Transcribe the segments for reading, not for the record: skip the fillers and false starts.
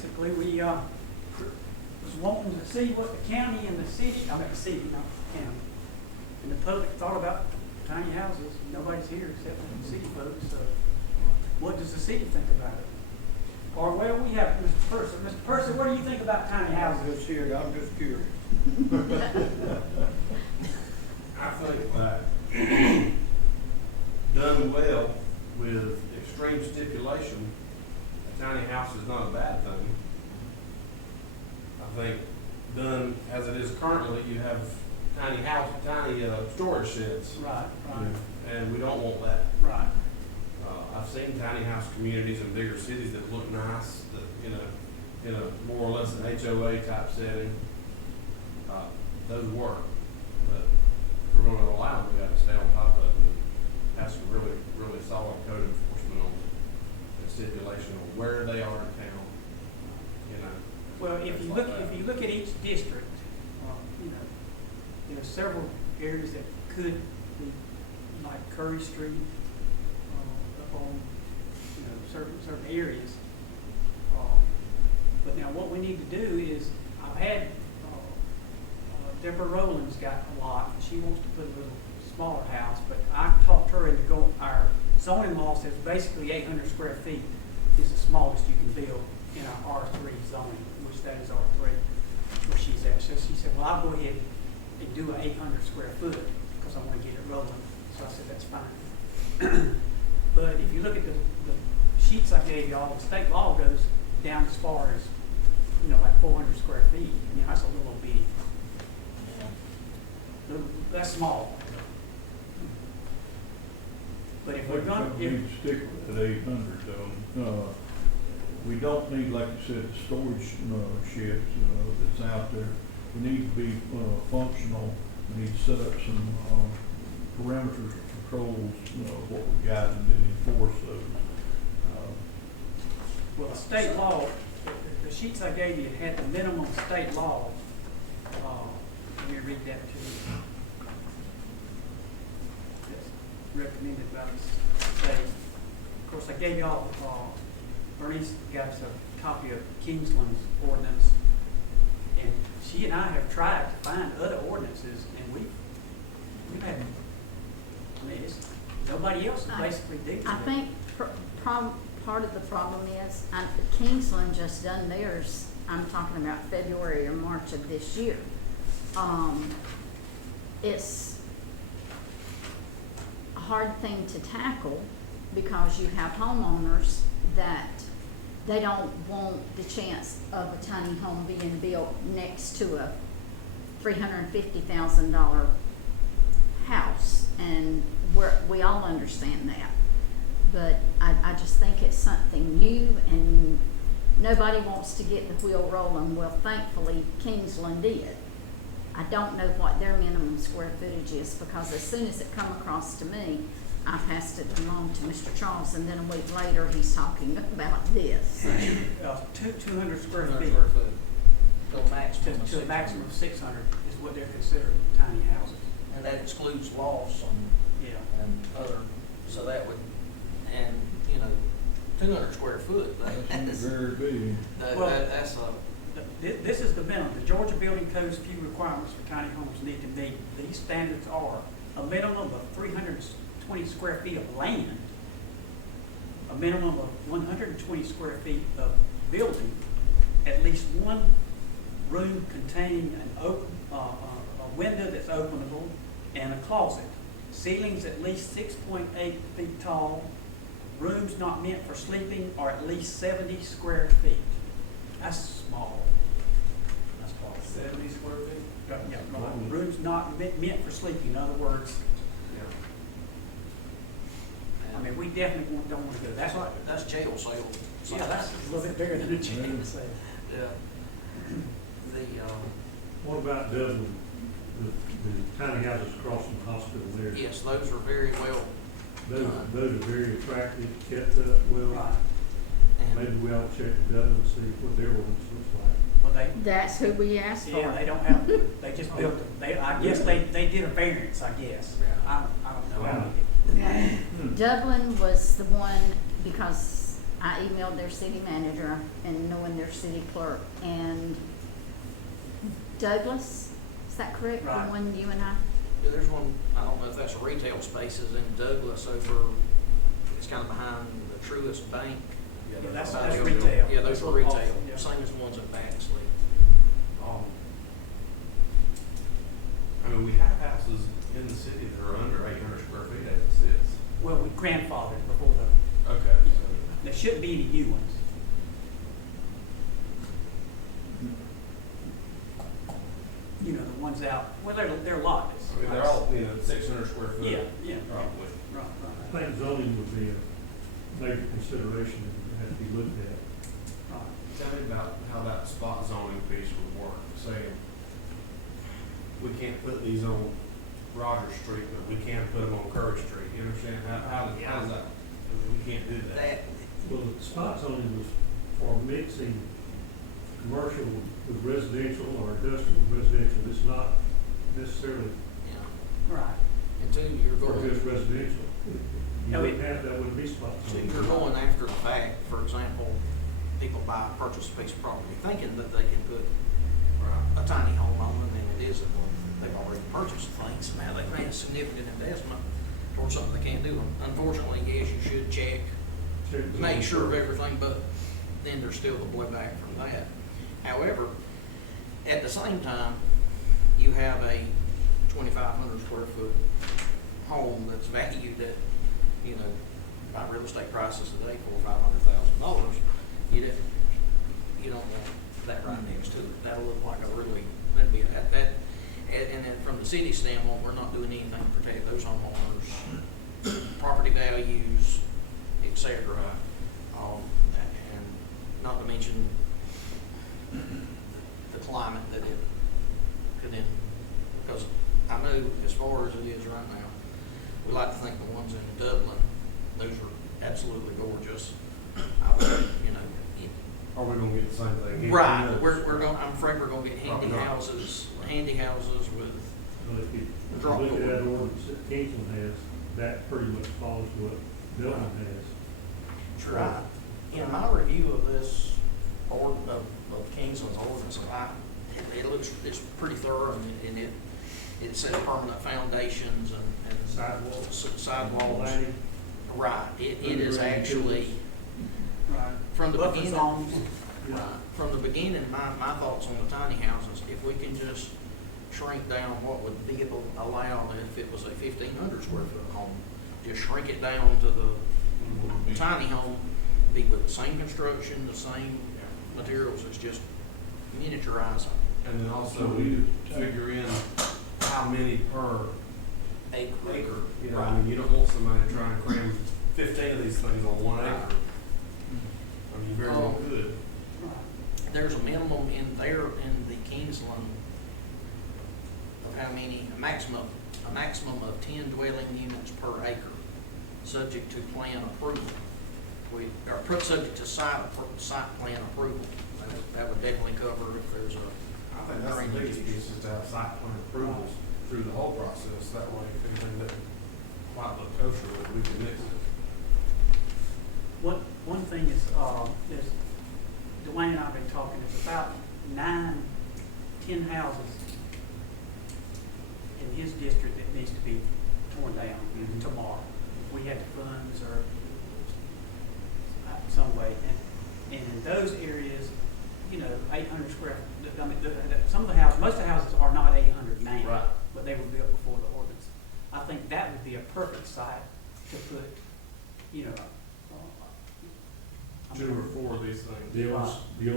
basically, we, was wanting to see what the county and the city, I mean, the city, not the county, and the public thought about tiny houses. Nobody's here except for the city folks, so what does the city think about it? Or, well, we have Mr. Purser. Mr. Purser, what do you think about tiny houses? Just here, I'm just curious. I think that done well with extreme stipulation, a tiny house is not a bad thing. I think done as it is currently, you have tiny storage sheds. Right, right, And we don't want that. right. I've seen tiny house communities in bigger cities that look nice, that, in a more or less an HOA type setting. Those work, but if we're gonna allow them, we gotta stay on top of it and have some really, really solid code enforcement on the stipulation on where they are in town, Well, if things you like look, that. if you look at each district, there are several areas that could be, like Curry Street, up on, certain areas. But now what we need to do is, I've had, Deborah Rowland's got a lot, and she wants to put a little smaller house, but I talked her into going, our zoning law says basically 800 square feet is the smallest you can build in our R3 zoning, which that is R3, where she's at. So she said, well, I'll go ahead and do an 800 square foot, because I want to get it rolling. So I said, that's fine. But if you look at the sheets I gave y'all, the state law goes down as far as, like 400 square feet. That's a little bitty. That's small. But if we're gonna, We need to stick with that 800 though. We don't need, like you said, the storage sheds that's out there. We need to be functional. We need to set up some parameters, controls, what we got, and then enforce those. well, the state law, the sheets I gave you had the minimum state law. Let me read that to you. That's recommended by the state. Of course, I gave y'all, Bernice got us a copy of Kingsland's ordinance, and she and I have tried to find other ordinances, and we've had, nobody else is basically digging. I think part of the problem is, Kingsland just done theirs, I'm talking about February or March of this year. It's a hard thing to tackle because you have homeowners that they don't want the chance of a tiny home being built next to a $350,000 house, and we all understand that. But I just think it's something new, and nobody wants to get the wheel rolling. Well, thankfully, Kingsland did. I don't know what their minimum square footage is, because as soon as it come across to me, I passed it along to Mr. Charles, and then a week later, he's talking about this. 200 square feet To a maximum of to a maximum of 600. 600 is what they're considered tiny houses. And that excludes loss Yeah. and other, so that would, and, 200 square foot. That's very big. That's a, This is the minimum. The Georgia Building Code's few requirements for tiny homes need to meet. These standards are a minimum of 320 square feet of land, a minimum of 120 square feet of building, at least one room containing an open, a window that's openable, and a closet. Ceilings at least 6.8 feet tall. Rooms not meant for sleeping are at least 70 square feet. That's small. That's small. 70 square feet? Yeah, no, rooms not meant for sleeping. In other words, I mean, we definitely don't want to go. That's like, that's jail cell. yeah, that's a little bit bigger than a jail cell. Yeah. What about Dublin, the tiny houses across from the hospital there? Yes, those are very well Those done. are very attractive, kept up well. Right. Maybe And we ought to check with Dublin and see what their ordinance looks like. Well, That's who we asked for. yeah, they don't have, they just built it. I guess they did a variance, I guess. I don't know how they did. Dublin was the one, because I emailed their city manager and knowing their city clerk, and Douglas, is that correct? Right. The one you and I, Yeah, there's one, I don't know if that's retail spaces in Douglas over, it's kind of behind the Truist Bank. Yeah, that's By the- retail. Yeah, those That's are what retail, Paul- yeah. same as the ones in Baxley. I mean, we have houses in the city that are under 800 square feet as it sits. Well, we grandfathered before the, Okay. there shouldn't be any new ones. You know, the ones out, well, they're lots. I mean, they're all, 600 square foot. Yeah, yeah. Probably. Right, I right, think zoning would be a major consideration that has to be looked at. right. Tell me about how that spot zoning piece would work. Saying, we can't put these on Rogers Street, but we can put them on Curry Street. You understand? How does that, we can't do that. That, Well, the spot zoning was for mixing commercial with residential or industrial with residential. It's not necessarily you know, Right. and two, you're for going, just residential. You No, wouldn't have, that wouldn't be spot two, zoning. you're going after the fact, for example, people purchase a piece of property thinking that they can put Right. a tiny home on it, and it isn't. They've already purchased things, and now they've made a significant investment towards something they can't do. Unfortunately, yes, you should check, Check the make zoning sure of first. everything, but then there's still the blowback from that. However, at the same time, you have a 2,500 square foot home that's valued at, by real estate prices today, $400,000-500,000. You don't want that right next to it. That'll look like that'd be, and then from the city standpoint, we're not doing anything to protect those homeowners, property values, et cetera. And not to mention the climate that it could in, because I know as far as it is right now, we like to think the ones in Dublin, those are absolutely gorgeous. I would, Are we gonna get the same thing here? right, I'm afraid we're gonna get handy Probably not. houses with, Well, if you Drop look at the- that ordinance that Kingston has, that pretty much follows what Dublin has. Right. In my review of this of Kingsland's ordinance, it's pretty thorough, and it says permanent foundations and Sidewalks. sidewalks. Lighting. Right, it is Underground actually, Right. from the Buffer beginning, zones. right, from the beginning, my thoughts on the tiny houses, if we can just shrink down what would be allowed if it was a 1,500 square foot home, just shrink it down to the tiny home, be with the same construction, the same materials, it's just miniaturizing. And then also we figure in how many per Acre. acre. I Right. mean, you don't want somebody to try and cram 15 of these things on 1 acre. I mean, you very well could. Right. There's a minimum in the Kingsland of how many, a maximum of 10 dwelling units per acre, subject to plan approval. Subject to site plan approval. That would definitely cover if there's I think that's the biggest piece, is to have site plan approvals through the whole process. That way, if anything doesn't quite look kosher, we can mix it. One thing is, Dwayne and I have been talking, there's about 9-10 houses in his district that needs to be torn down Mhm. tomorrow. If we had the funds or some way. And in those areas, 800 square, I mean, some of the houses, most of the houses are not 800 now. Right. But they were built before the ordinance. I think that would be a perfect site to put, Two or four of these things. The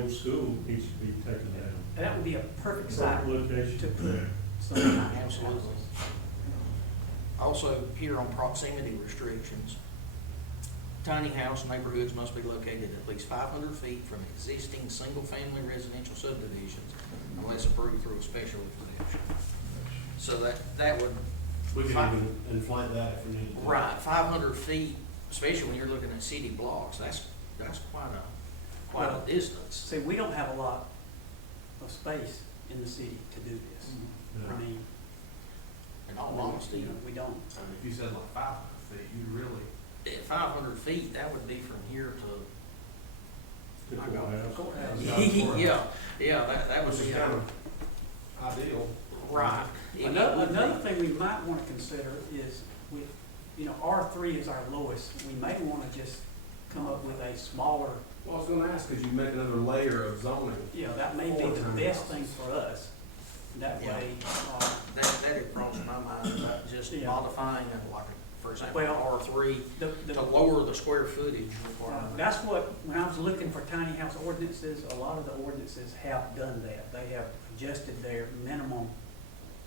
old school needs to be taken down. that would be a perfect site Perfect location. to put some kind of Absolutely. houses. Also, here on proximity restrictions, tiny house neighborhoods must be located at least 500 feet from existing single-family residential subdivisions unless approved through a special exception. So that would, We could even inflate that if we needed to. right, 500 feet, especially when you're looking at city blocks, that's quite a distance. See, we don't have a lot of space in the city to do this. No. I mean, In all honesty, we don't. I mean, if you said like 500 feet, you'd really, at 500 feet, that would be from here to The I got it. courthouse. Yeah, that Which was is the, kind of ideal. right. Another thing we might wanna consider is with, R3 is our lowest, we may wanna just come up with a smaller, Well, I was gonna ask, could you make another layer of zoning? that may be For the tiny best houses. thing for us. That Yeah. way, That had crossed my mind, about just Yeah. modifying it, like, for example, Well, R3, the, to the, lower the square footage requirement. that's what, when I was looking for tiny house ordinances, a lot of the ordinances have done that. They have adjusted their minimum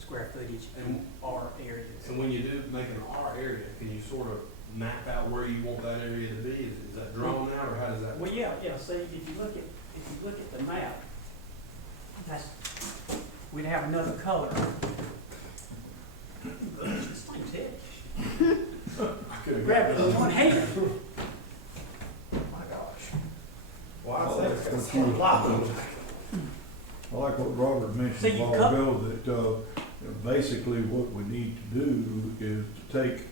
square footage in R areas. And when you do make an R area, can you sort of map out where you want that area to be? Is that drawn out, or how does that? Well, yeah, see, if you look at the map, that's, we'd have another color. This thing's heavy. Grab it with one hand. My gosh. Well, I'd say it's got That's some what lot you- of them. I like what Robert See, mentioned a you while cut- ago, that, basically what we need to do is to take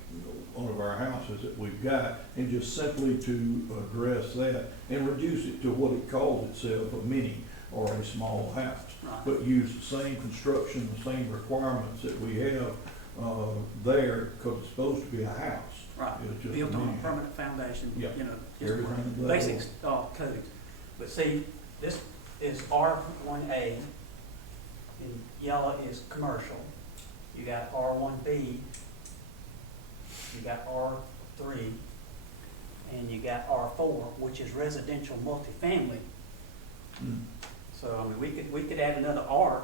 one of our houses that we've got and just simply to address that and reduce it to what it calls itself, a mini or a small house. Right. But use the same construction, the same requirements that we have, there, because it's supposed to be a house. Right, It's just built a on a mini. permanent foundation, Yeah. just Everything level. basic codes. But see, this is R1A, in yellow is commercial. You got R1B, you got R3, and you got R4, which is residential multifamily. Mm. So, I mean, we could add another R.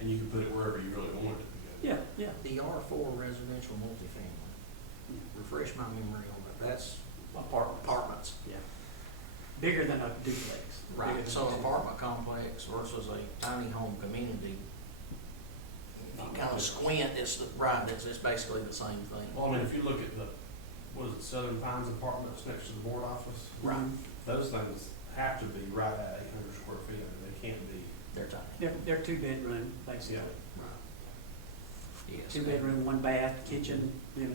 And you can put it wherever you really want it to go. Yeah. The R4 residential multifamily, refresh my memory on that, that's Apartments. apartments. Yeah. Bigger than a duplex. Bigger Right, than so a an apartment complex versus a tiny home community, if you kind of squint, it's basically the same thing. Well, I mean, if you look at the, what is it, Southern Pines Apartments next to the board office? Right. Those things have to be right at 800 square feet, I mean, they can't be. They're tiny. They're two bedroom, basically. Yes. Two bedroom, one bath, kitchen,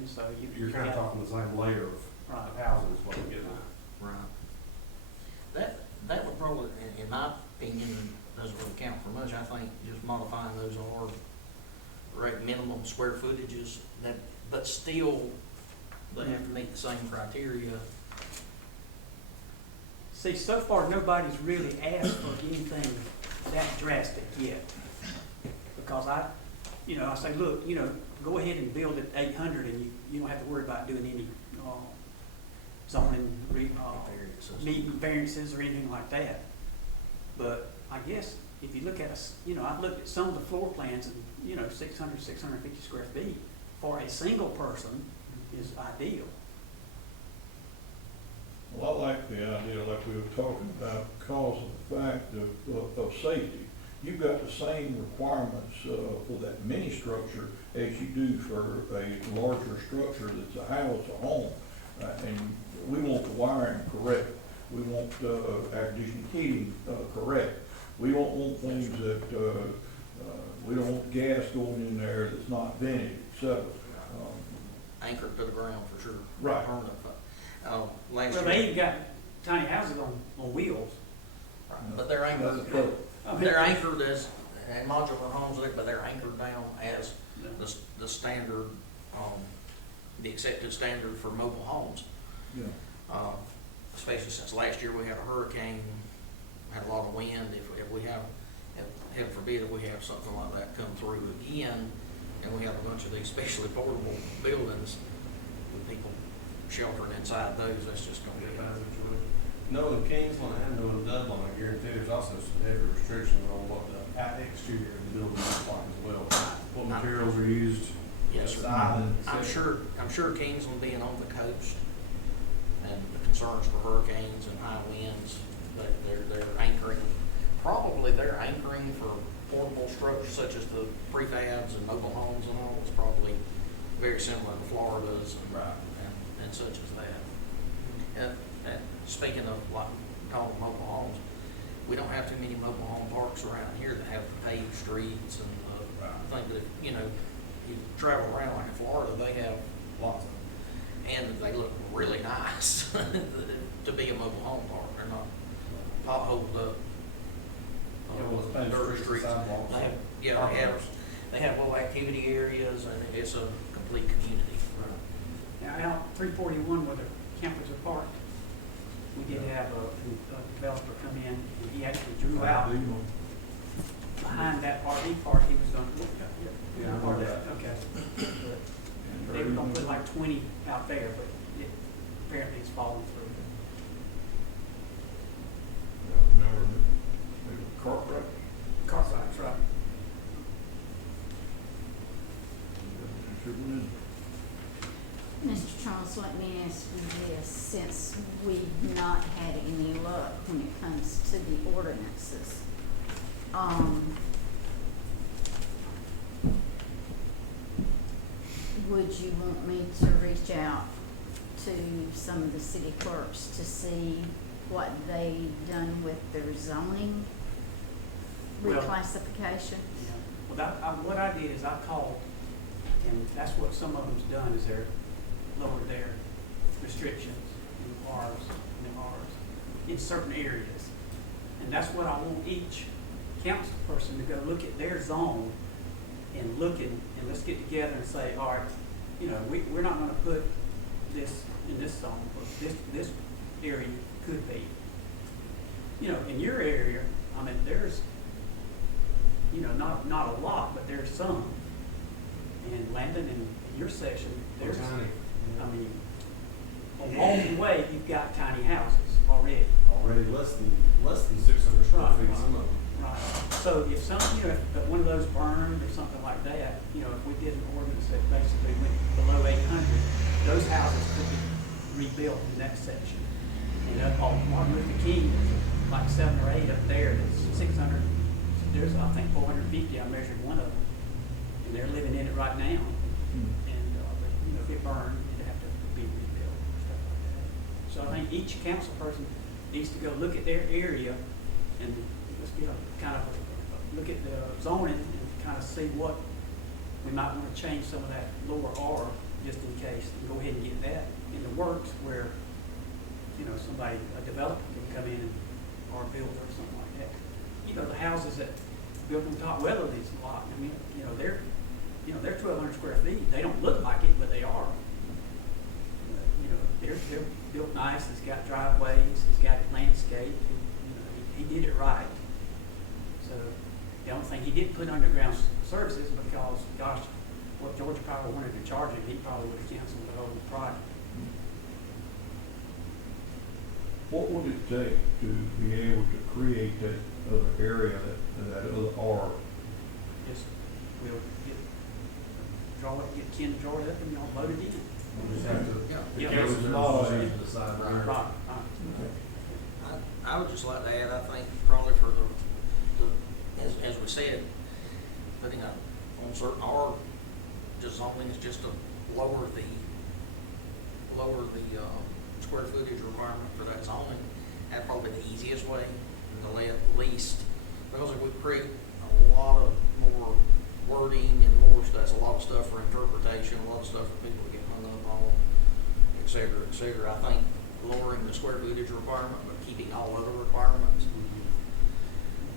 so you. You're kind of got- talking the same layer of Right. housing is what I'm getting at. Right. That would probably, in my opinion, doesn't really count for much. I think just modifying those minimum square footages, but still, they have to meet the same criteria. See, so far, nobody's really asked for anything that drastic yet. Because I say, look, go ahead and build at 800 and you don't have to worry about doing any, zoning, Variances. meeting variances or anything like that. But I guess if you look at I've looked at some of the floor plans and, 600, 650 square feet for a single person is ideal. Well, I like the idea, like we were talking about, because of the fact of safety. You've got the same requirements for that mini structure as you do for a larger structure that's a house, a home. And we want the wiring correct. We want air conditioning, heating correct. We don't want things that, we don't want gas going in there that's not vented, et cetera. Anchored to the ground for sure. Right. Permanent. Last Well, they year, even got tiny houses on wheels. but they're That's anchored, a pro. they're anchored as, and modular homes, but they're anchored down as Yeah. the standard, the accepted standard for mobile homes. Yeah. Especially since last year we had a hurricane, had a lot of wind. If we have, heaven forbid, if we have something like that come through again, and we have a bunch of these specially portable buildings with people sheltering inside those, that's just gonna be. Knowing Kingsland and knowing Dublin, I guarantee there's also some heavy restrictions on what the exterior of the building looks like as well. What materials are used. Yes, sir. Siding, et I'm cetera. sure Kingsland being on the coast and the concerns for hurricanes and high winds, they're anchoring, probably they're anchoring for portable structures such as the prefabs and mobile homes and all. It's probably very similar to Florida's and such as that. And speaking of like tall mobile homes, we don't have too many mobile home parks around here that have paved streets and I think that, you travel around like in Florida, they have Lots of and they look really nice to be a mobile home park. They're not potholed up. Dirt streets. Sidewalks. They have, yeah, they have little activity areas, and it's a complete community. Now, out 341 where the campers are parked, we did have a developer come in, and he actually drew out behind that RV park, he was gonna, Yeah, I part of remember that, okay. But they were gonna put like 20 out there, but it, apparently it's fallen through. Remember the car wreck? Car sites, right? Sure was. Mr. Charles, let me ask you this, since we've not had any luck when it comes to the ordinances, would you want me to reach out to some of the city clerks to see what they've done with their zoning Well- reclassification? Yeah. Well, what I did is I called, and that's what some of them's done, is they're lowered their restrictions in Rs in certain areas. And that's what I want each council person to go look at their zone and look at, and let's get together and say, all right, you know, we're not gonna put this in this zone, but this area could be. You know, in your area, I mean, there's, you know, not a lot, but there's some. And Landon, in your section, there's, Tiny. I mean, along the way, you've got tiny houses already. Already less than 600 square Right, feet, right. some of them. Right. So if some, you know, if one of those burned or something like that, you know, if we did an ordinance that basically went below 800, those houses could be rebuilt in that section. And up on Martin Luther King, there's like 7 or 8 up there, that's 600, there's, I think, 450, I measured one of them. And they're living in it right now. And, but, you know, if it burned, it'd have to be rebuilt and stuff like that. So I think each council person needs to go look at their area and let's get a kind of, look at the zoning and kind of see what, we might want to change some of that lower R just in case, and go ahead and get that in the works where, you know, somebody, a developer can come in and, or a builder or something like that. You know, the houses that built on top, Weatherly's lot, I mean, you know, they're 1,200 square feet. They don't look like it, but they are. You know, they're built nice. It's got driveways. It's got landscape. You know, he did it right. So the only thing he didn't put underground services because, gosh, what Georgia Power wanted to charge him, he probably would have canceled the whole project. What would it take to be able to create that other area, that other R? Just we'll get Ken to draw it up and y'all vote it in. We just have to, Yeah. the council It's members not just a- need to decide where. Right. I would just like to add, I think probably for as we said, putting on certain R, just zoning is just to lower the square footage requirement for that zoning. That's probably the easiest way and the least, because if we create a lot of more wording and more stuff, that's a lot of stuff for interpretation, a lot of stuff for people to get hung up on, et cetera, et cetera. I think lowering the square footage requirement, but keeping all other requirements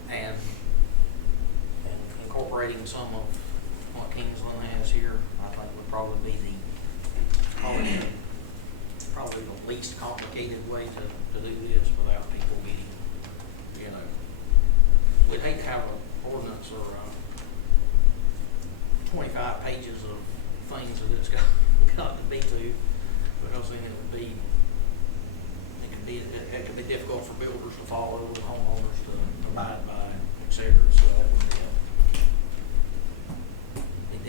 and incorporating some of what Kingsland has here, I think would probably be probably the least complicated way to do this without people getting, you know, we'd hate to have an ordinance or 25 pages of things that it's got to be to, because then it could be difficult for builders to follow and homeowners to abide by, et cetera. So that would be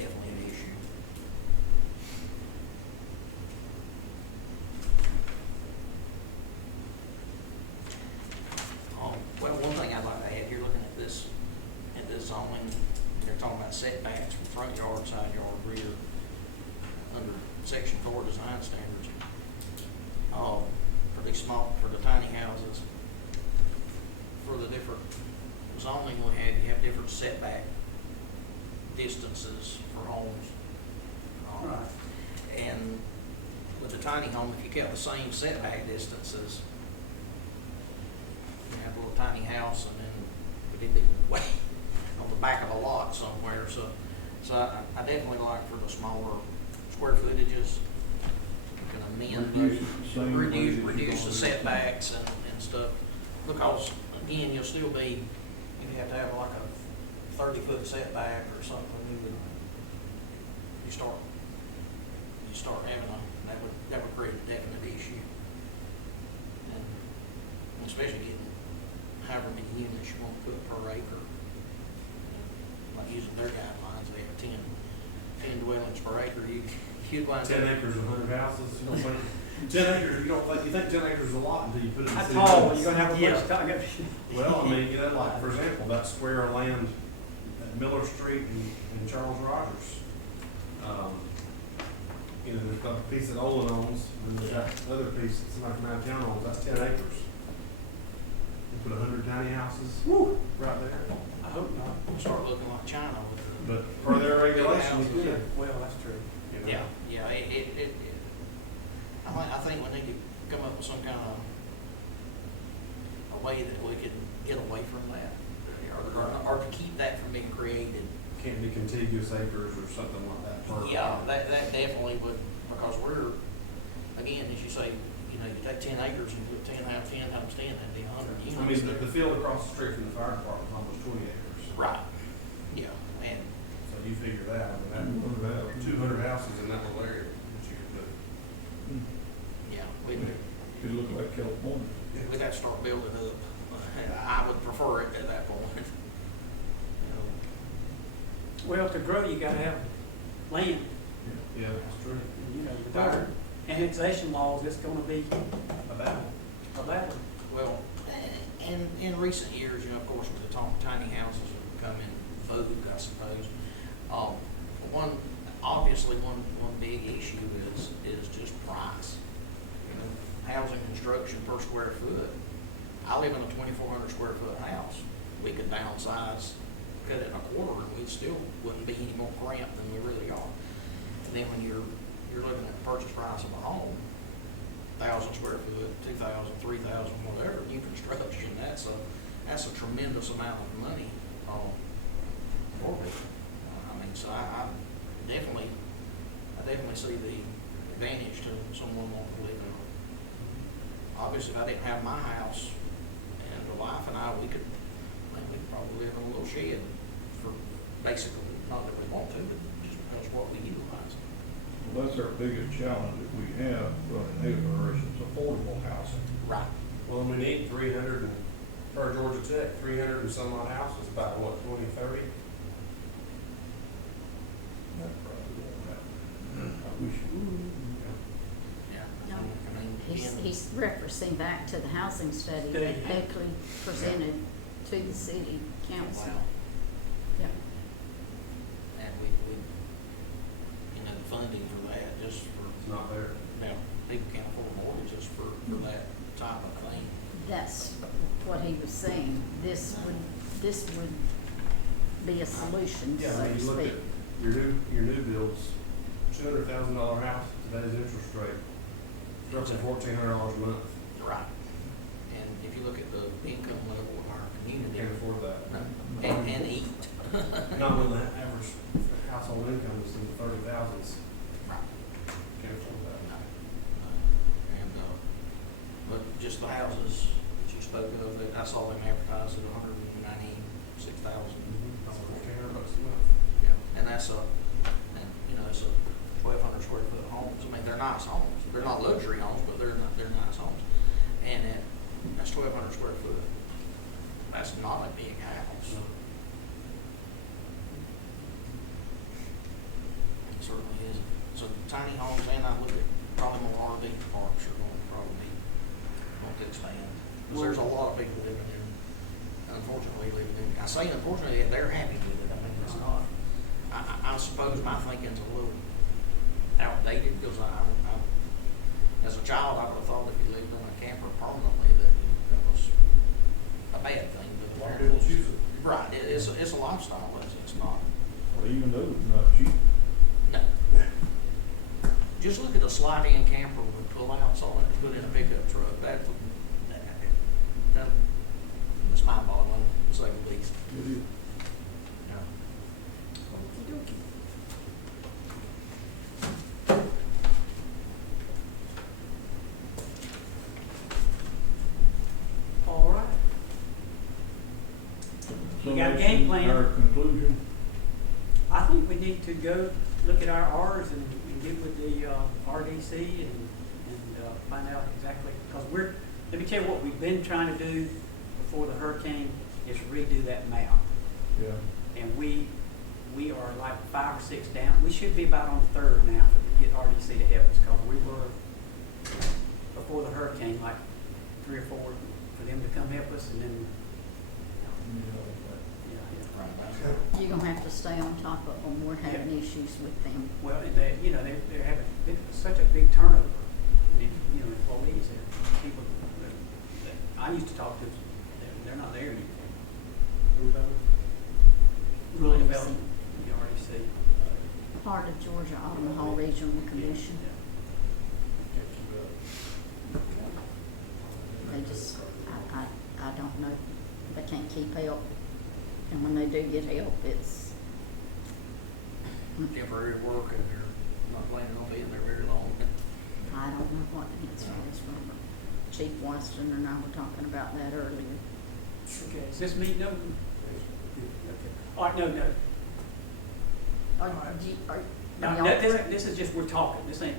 definitely an issue. Well, one thing I'd like to add here, looking at this zoning, they're talking about setbacks from front yard, side yard, rear, under section 4 design standards. For the tiny houses, for the different zoning we have, you have different setback distances for homes. Right. And with the tiny home, if you kept the same setback distances, you have little tiny house and then we did it way on the back of a lot somewhere, so I definitely like for the smaller square footages, you can amend Reduce those, the same way that you're reduce the gonna do. setbacks and stuff. Because, again, you'll still be, you have to have like a 30-foot setback or something, you start having that would create a definite issue. And especially getting however many units you want to put per acre. Like using their guidelines, they have 10 dwellings per acre, you'd wind up. 10 acres, 100 houses, you don't think, 10 acres, you think 10 acres is a lot until you put it in How city tall, limits. you're gonna have a bunch of time. Well, I mean, you know, like, for example, that square of land at Miller Street and Charles Rogers. You know, they've got a piece that Olin owns, and they've got another piece that somebody from out of town owns, that's 10 acres. You put 100 tiny houses Woo, right there. I hope not. We'll start looking like China with the. But per their regulations, you Yeah, can, well, that's true. you know. Yeah, I think we need to come up with some kind of a way that we can get away from that, or to keep that from being created. Can't be contiguous acres or something like that. per Yeah, property. that definitely would, because we're, again, as you say, you know, you take 10 acres and put 10 times 10 times 10, that'd be 100 units. I mean, there. the field across the street from the fire department is almost 20 acres. Right, yeah, and, So you figure that, I mean, 200 houses in that little area that you could put. yeah, Could look like California. we'd have to start building up. I would prefer it at that point. Well, to grow, you gotta have land. Yeah, that's true. And, you know, with our annexation laws, it's gonna be A battle. a battle. Well, and in recent years, you know, of course, with the tiny houses have become in vogue, I suppose. Obviously, one big issue is just price. You know, housing construction per square foot. I live in a 2,400 square foot house. We could downsize, cut it in a quarter, and we still wouldn't be any more cramped than we really are. And then when you're looking at the purchase price of a home, 1,000 square foot, 2,000, 3,000, whatever, new construction, that's a tremendous amount of money for it. I mean, so I definitely see the advantage to someone wanting to live in a. Obviously, if I didn't have my house, and the wife and I, we'd probably live in a little shed for basically, not that we want to, but just because of what we utilize. Well, that's our biggest challenge that we have in Haven is affordable housing. Right. Well, we need 300 and, per Georgia Tech, 300 and some odd houses, about what, 20, 30? That probably won't happen. I wish it would. Yeah. No. I mean, again, He's referencing back to the housing study Study. that Beckley presented to the city council. wow. Yeah. And we, you know, the funding for that, just for, It's not there. now, people can't afford mortgages for that type of thing. That's what he was saying. This would be a solution, Yeah, so I mean, to you look speak. at your new builds, $200,000 house, today's interest rate, roughly $1,400 a month. Right. And if you look at the income level of our community, Can't afford that. and eat. Not when the average household income is in the 30,000s. Right. Can't afford that. No. And, but just the houses that you spoke of, that I saw them advertised at $196,000. $1,400 a month. Yeah, and that's you know, it's a 1,200 square foot homes. I mean, they're nice homes. They're not luxury homes, but they're nice homes. And that's 1,200 square foot. That's not a big house. It certainly isn't. So tiny homes, and I look at probably more RV parks are going to probably want to expand. Because there's a lot of people living in, unfortunately, I say unfortunately, they're happy with it. I mean, it's not. I suppose my thinking's a little outdated because as a child, I would have thought if you lived in a camper permanently that was a bad thing. But A lot of people choose it. Right, it's a lifestyle, it's not. Well, even though it's not cheap. No. Just look at the slide-in camper with pull-outs on it, put in a pickup truck. That mind-boggling, to say the least. It is. All right. So We got a that's game plan. Our conclusion, I think we need to go look at our Rs and get with the RDC and find out exactly, because let me tell you what we've been trying to do before the hurricane is redo that map. yeah. And we are like 5 or 6 down. We should be about on the 3rd now to get RDC to help us, because we were, before the hurricane, like 3 or 4 for them to come help us, and then, yeah. You're gonna have to stay on top of them, we're having issues with them. Well, and they're having such a big turnover, employees and people that I used to talk to, they're not there anymore. Rural development, the RDC. Part of Georgia Omaha Regional Commission, they just, I don't know, they can't keep help. And when they do get help, it's, Temporary work, and they're not planning on being there very long. I don't know what the answer is from Chief Washington and I were talking about that earlier. Okay, is this meeting open? Okay. All right, no. Are you No, all this is just, we're talking, this ain't,